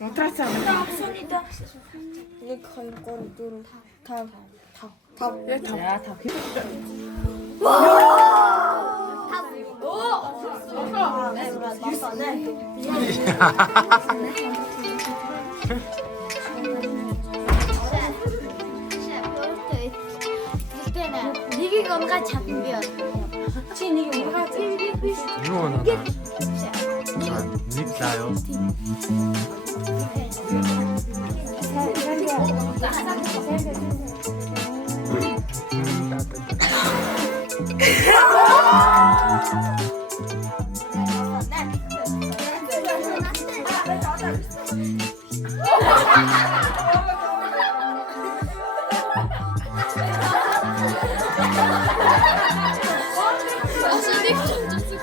Унтрацаа. 1 2 3 4 5 5. Яг 5. За 5 хэд. Нэгийг унгаад чадна би. Чи нэг унгаад Юу оноо? Нэг лаа юу?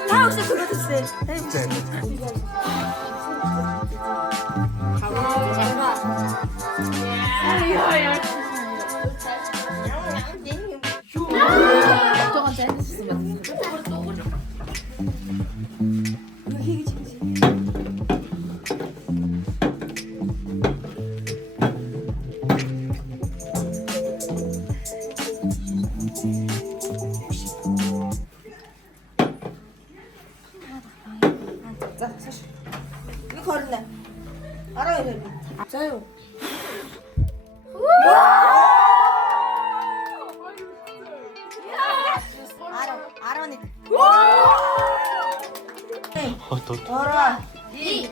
та 혹시 그거 드세요? 자, 사실 이거 걸었네. 알아야 돼. 자요. 알아니. 또 걸어. 2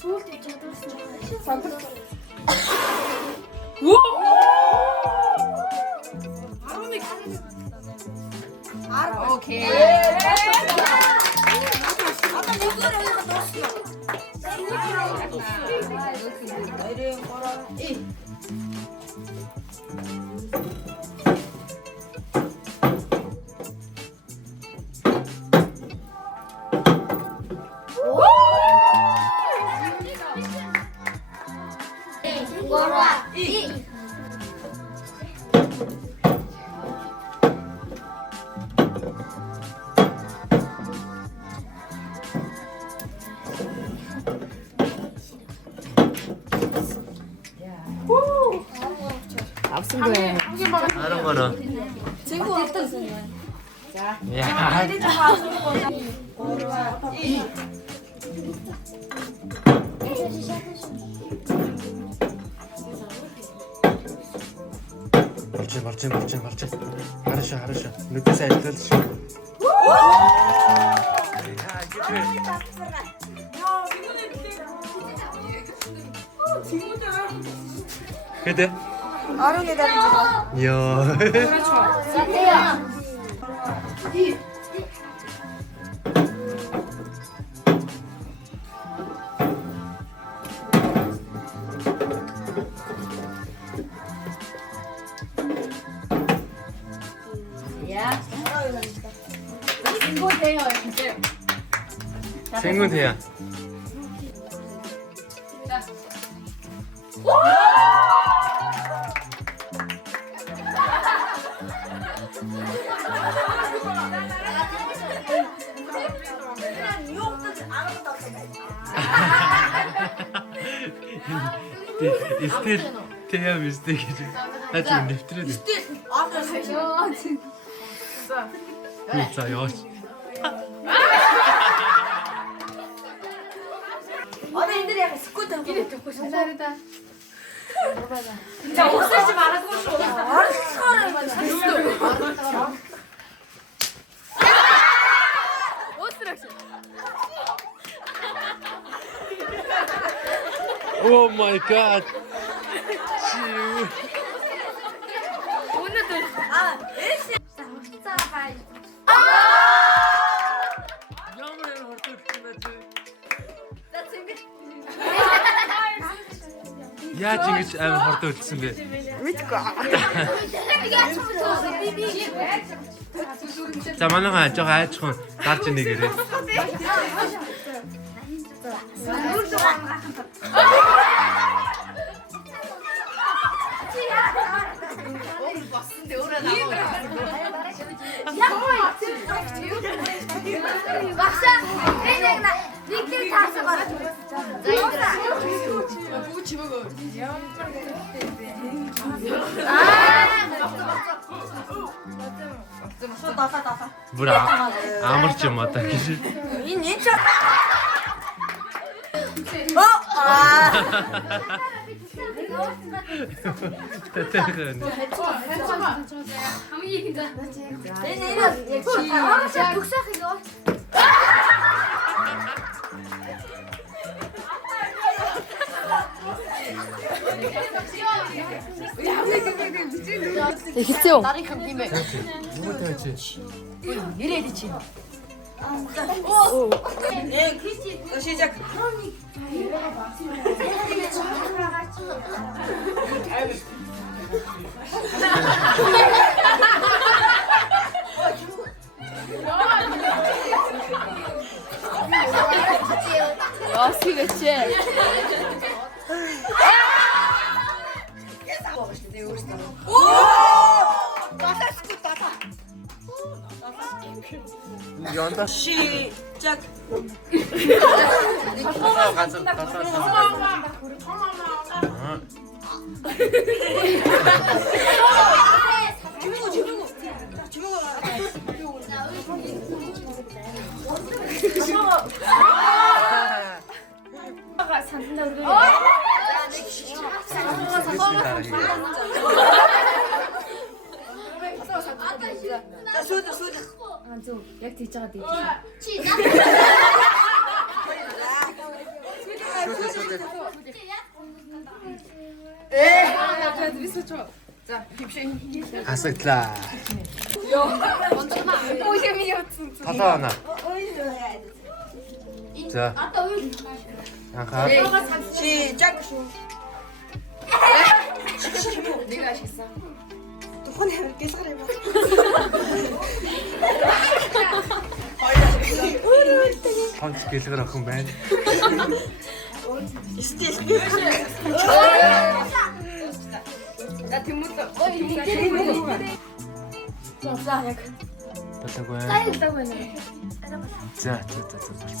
сүүлд ич чадварсан. 오케이. 이름 걸어. 2. 걸어와. 2 앞선 거예요. 다른 거는 친구 어떠세요? 야 걸어와. 2. 멀쩡 хорошо 늦게서 알려주시 그래? 아롱이 다리 봐. 이야 자태야. 야. 신고돼요, 진짜. 생군대야 İster bizde gece. Hadi nefret edin. Lütfen yavaş. 어린이들이 약간 스쿠터 이리 듣고 싶다. 자, 옷 쓰지 말아주고 싶어. 알았어. Oh my god. 아, 일시. Yağmur hortum Яаж ингэж амар хордоо үлдсэн бэ? За манайхаа жоохон айчхан дарж нэгээрээ. Багшаа нэг таасаа гараад. Бүр амарч юм одоо гэж. Энэ ч Төгсөх юм уу? эхэлсэн үү? Юу тавьчих? 시작. 연다 시작. Яг тийж байгаа дээ. асагдлаа. Талаа на. 자. 아가. 시작. 네가 하시겠어? 혼에 깨살해 봐. 펀치 гэлгэр охин байна. 나 뒷모습. 자, 약. болоогүй. 있다고 했네. За.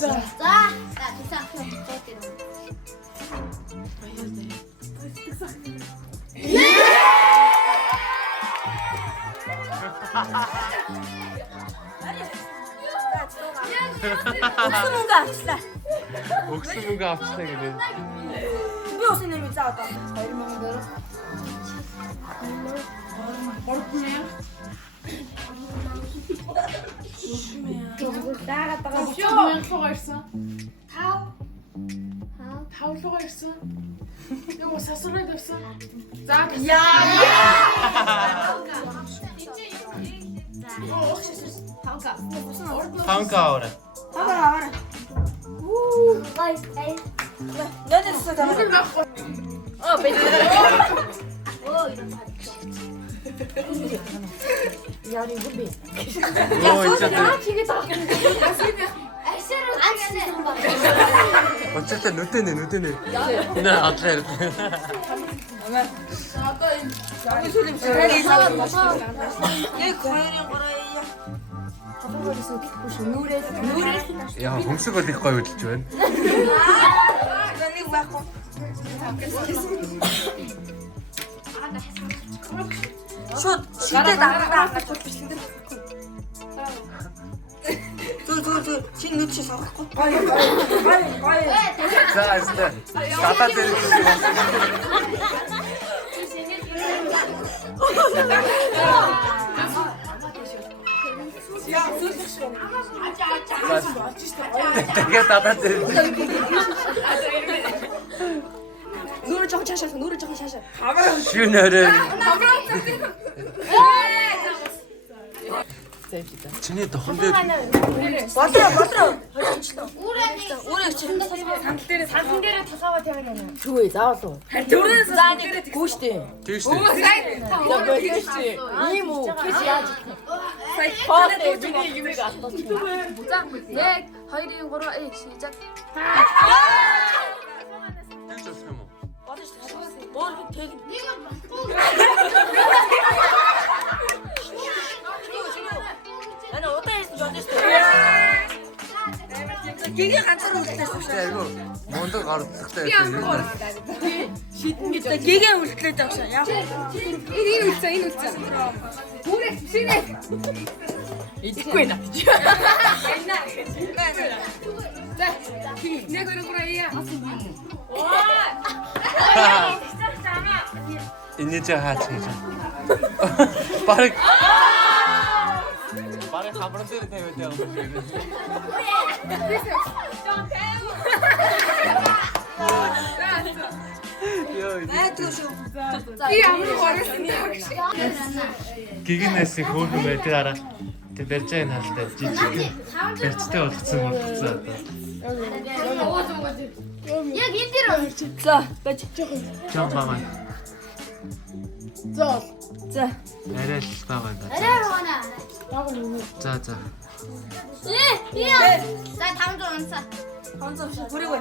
자, 나 두상 옥수문가 합시다. 옥수문가 합시다 그래. 왜 오시님이 짜왔다. 몇 표가 있어? 다 표가 있어? 이거 사슬에도 있어? 자, 파운카오라. 봐봐라. 내 됐어, 다 오 진짜. 어쨌든 누테네. 나 아트라. 얘 고양이 거라이야. 야 홍수가 될 거야 진짜. 너네 봐고. 슛, 시대 나가다. 둘, 진 넣지 서. 빨리. 자 진짜 나다 때리는 내가 나다 때리는 노를 조금 차셔서. 슈너를 Чиний дохон дээр Бодроо. Уурай чи. Санхан дээрээ тусаагаад яваад байна. Чүгэй заавал. Дөрөв Зааны гүйштэй. тийш Оо дээ. сайн. Ийм үү? Гэж яаж идэх вэ? Хоолой миний юмыг алдсан. За 1 2 3 시작. Тийш болох юм уу? Боор тэг. Ana удаа ярьсан жоо шүү. Гигээ ганцаар үлдээсэн шүү. Айгу мундаг гарцтай Би амгүй байсан. шийдэн гэж Гигээ үлдлээд байгаа шаа. Яа. энэ үлцээ. Бүрээ шинэ. Идэхгүй наа. За. Нэг өөр яа. Энэ ч хаач гэж. Бараг хабран дээр тавиад явах юм шиг. Би амруу гарсан. Гигнэс хөөрхөн байдаг араа. Тэг барьжаа энэ халтай жижиг. Барьцтай болгоцсон болцсон одоо. Яг энэ дээр үү? За, бач. Жон бага. За. Арай л бага. Арай ругана. За. Яа. За 500 онцаа. Хонцоо шиг бүрийг бай.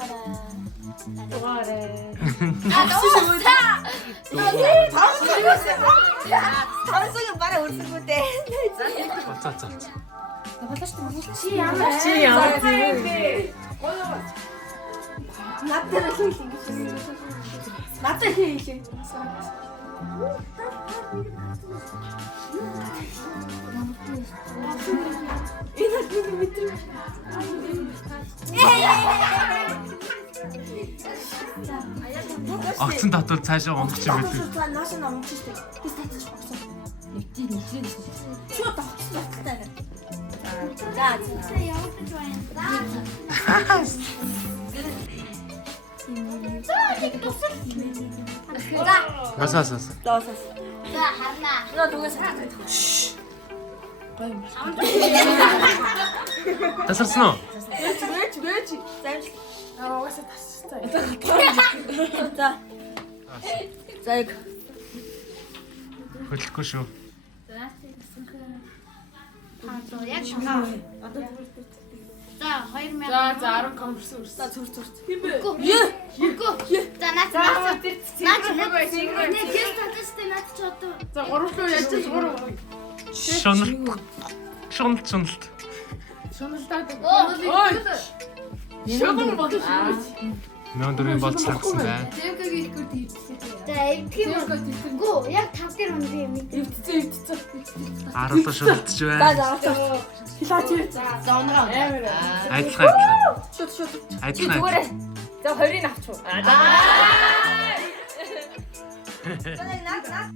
Хонцоо бараа өрсөлгөө дээ. За. Чи ямар Надад хийх юм шиг. Надад хийх юм. Огцон татвал цаашаа онгоч юм байдаг. Нааш нь амч штэ. Би татчих болсон. Нэгтээ. Шууд авчихсан баталтай. За. ямар ч байна. Масаас. Доосоос. За харнаа. Нөө дугаас. Тасарсан уу? Чүгээч. Замж. Угаасаа тасчихсан. За. Зайг. Хөдлөхгүй шүү. Яг За 2000. За 10 конверс өрсөн. За зүр. Үгүй. За наач. Наач нэг байж нэг тест татчихсан наач ч одоо. За 3 руу яаж 3. Шуналт. Шуналдаад. Ой. Шугам бодож шүү. Нөөдрийн болж тагсан бай. Тэвкэгийн ирэхгүй тийвчлээ. За эвтгий юм. Үгүй яг 5 дээр өндөр юм. Эвтцээ. Аруулаа шултж За байна. за. Хилаач. За унгаа. Айдлаа. Шууд. Айдлаа. За 20-ыг авчих уу? За наад.